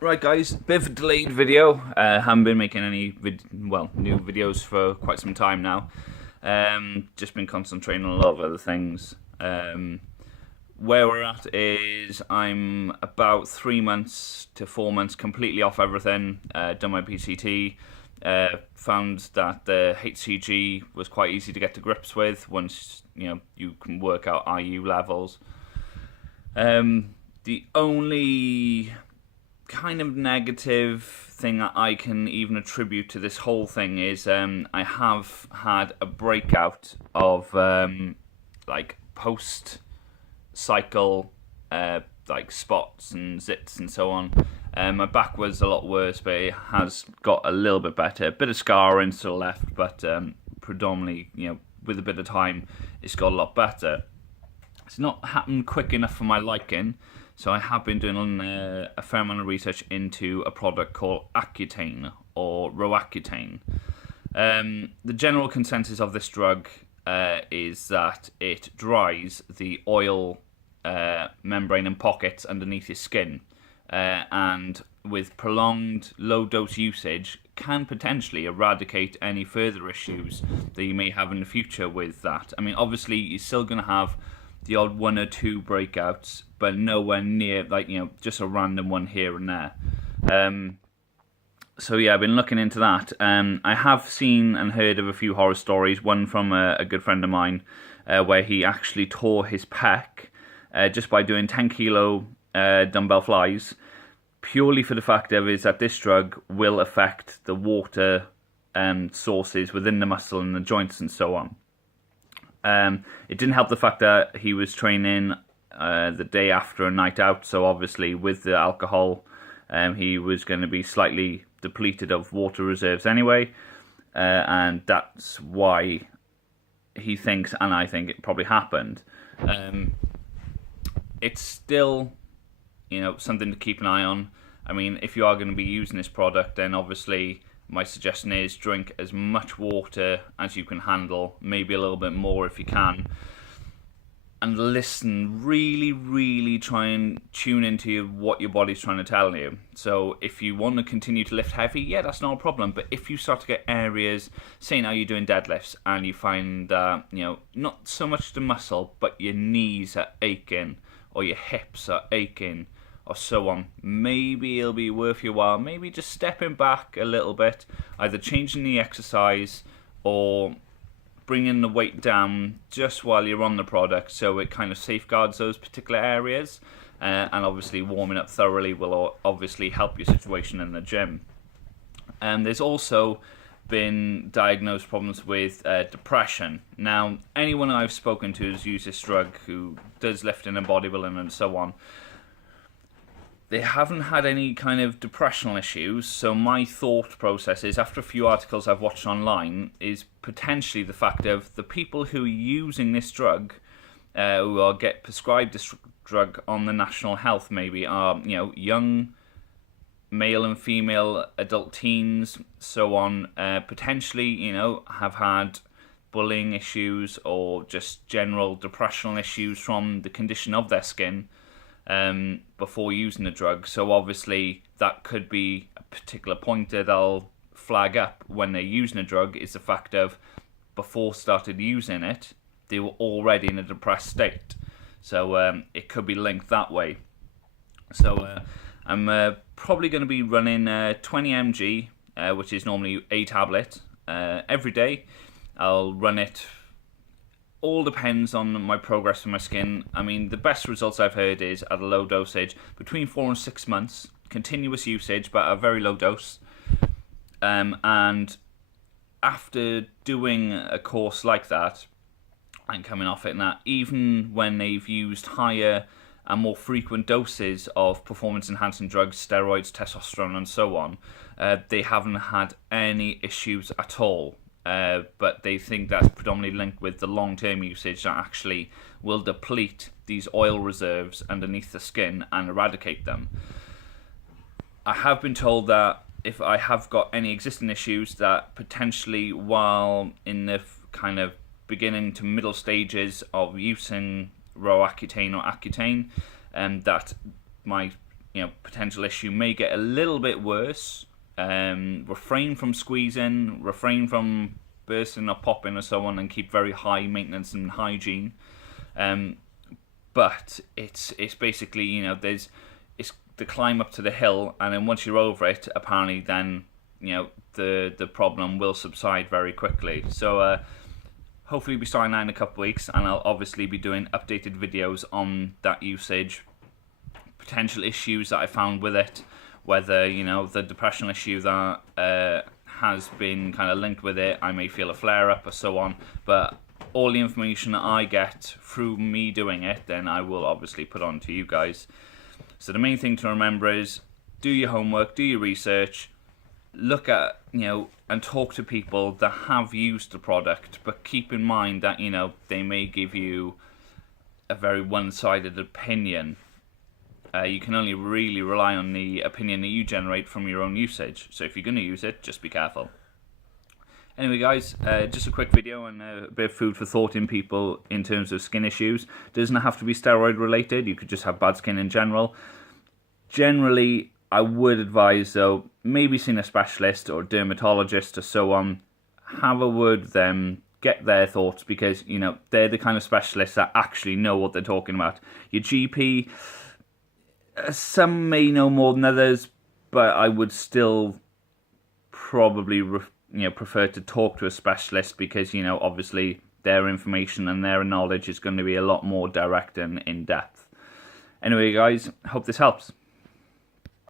Right guys, bit of a delayed video. Haven't been making any new videos for quite some time now. Just been concentrating on a lot of other things. Where we're at is I'm about 3 months to 4 months completely off everything. Done my PCT. Found that the HCG was quite easy to get to grips with once you can work out IU levels. The only kind of negative thing that I can even attribute to this whole thing is I have had a breakout of like post cycle like spots and zits and so on. My back was a lot worse, but it has got a little bit better. A bit of scarring still left, but predominantly, with a bit of time, it's got a lot better. It's not happened quick enough for my liking, so I have been doing a fair amount of research into a product called accutane or Roaccutane. The general consensus of this drug is that it dries the oil membrane and pockets underneath your skin, and with prolonged low-dose usage can potentially eradicate any further issues that you may have in the future with that. I mean, obviously, you're still going to have the odd one or two breakouts, but nowhere near, just a random one here and there. So yeah, I've been looking into that. I have seen and heard of a few horror stories, one from a good friend of mine, where he actually tore his pec just by doing 10 kilo dumbbell flies, purely for the fact of is that this drug will affect the water sources within the muscle and the joints and so on. It didn't help the fact that he was training the day after a night out, so obviously with the alcohol, he was going to be slightly depleted of water reserves anyway, and that's why he thinks, and I think it probably happened. It's still, something to keep an eye on. I mean, if you are going to be using this product, then obviously my suggestion is drink as much water as you can handle, maybe a little bit more if you can. And listen, really, really try and tune into what your body's trying to tell you. So if you want to continue to lift heavy, yeah, that's not a problem. But if you start to get areas, say now you're doing deadlifts, and you find, not so much the muscle, but your knees are aching, or your hips are aching, or so on, maybe it'll be worth your while, maybe just stepping back a little bit, either changing the exercise or bringing the weight down just while you're on the product, so it kind of safeguards those particular areas, and obviously warming up thoroughly will obviously help your situation in the gym. And there's also been diagnosed problems with depression. Now, anyone I've spoken to who's used this drug, who does lifting and bodybuilding and so on, they haven't had any kind of depressional issues. So my thought process is, after a few articles I've watched online, is potentially the fact of the people who are using this drug, who are get prescribed this drug on the national health, maybe are young male and female adult teens, so on, potentially have had bullying issues or just general depressional issues from the condition of their skin before using the drug. So obviously that could be a particular point that I'll flag up when they're using a drug, is the fact of before started using it, they were already in a depressed state. So it could be linked that way. So I'm probably going to be running 20 mg, which is normally a tablet, every day. I'll run it. All depends on my progress with my skin. I mean, the best results I've heard is at a low dosage, between 4 and 6 months, continuous usage, but a very low dose. And after doing a course like that, and coming off it, and that, even when they've used higher and more frequent doses of performance-enhancing drugs, steroids, testosterone, and so on, they haven't had any issues at all. But they think that's predominantly linked with the long-term usage that actually will deplete these oil reserves underneath the skin and eradicate them. I have been told that if I have got any existing issues, that potentially while in the kind of beginning to middle stages of using Roaccutane or accutane, that my potential issue may get a little bit worse. Refrain from squeezing, refrain from bursting or popping or so on, and keep very high maintenance and hygiene. But it's basically, it's the climb up to the hill, and then once you're over it, apparently then the problem will subside very quickly. So hopefully we'll be starting that in a couple of weeks, and I'll obviously be doing updated videos on that usage, potential issues that I found with it, whether the depression issue that has been kind of linked with it, I may feel a flare up or so on. But all the information that I get through me doing it, then I will obviously put on to you guys. So the main thing to remember is do your homework, do your research, look at, and talk to people that have used the product, but keep in mind that, they may give you a very one-sided opinion. You can only really rely on the opinion that you generate from your own usage. So if you're going to use it, just be careful. Anyway, guys, just a quick video and a bit of food for thought in people in terms of skin issues. Doesn't have to be steroid related. You could just have bad skin in general. Generally, I would advise, though, maybe seeing a specialist or a dermatologist or so on. Have a word with them, get their thoughts, because, they're the kind of specialists that actually know what they're talking about. Your GP, some may know more than others, but I would still probably prefer to talk to a specialist, because obviously their information and their knowledge is going to be a lot more direct and in depth. Anyway, guys, hope this helps.